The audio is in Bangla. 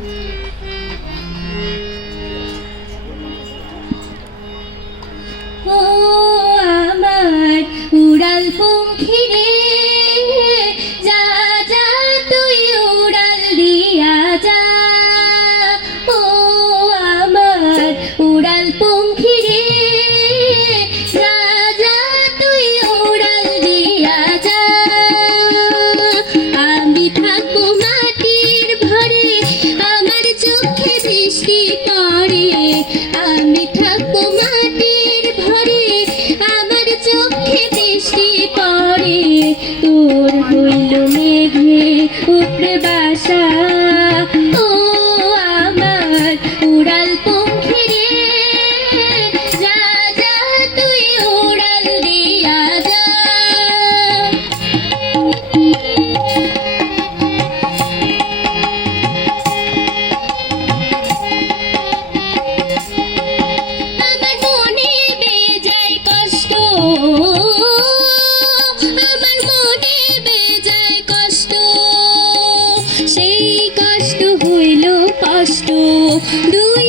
ও আমার উড়াল পঙ্খী রে, যা যা তুই উড়াল দিয়া যা। ও আমার উড়াল পঙ্খী রে, যা যা তুই উড়াল দিয়া যা। আমি থাকবো মাটির ভরে, আমার চোখে বৃষ্টি পড়ে। আমি থাকবো মাটির ভরে, আমার চোখে বৃষ্টি পড়ে। তোর হইল মেঘে উপরে বাসা, ও আমার উড়াল পঙ্খী রে, যা যা তুই উড়াল দিয়া যা। আমার মনে বেজায় কষ্ট, আমার মনে বেজায় কষ্ট, সেই কষ্ট হইল কষ্ট দূর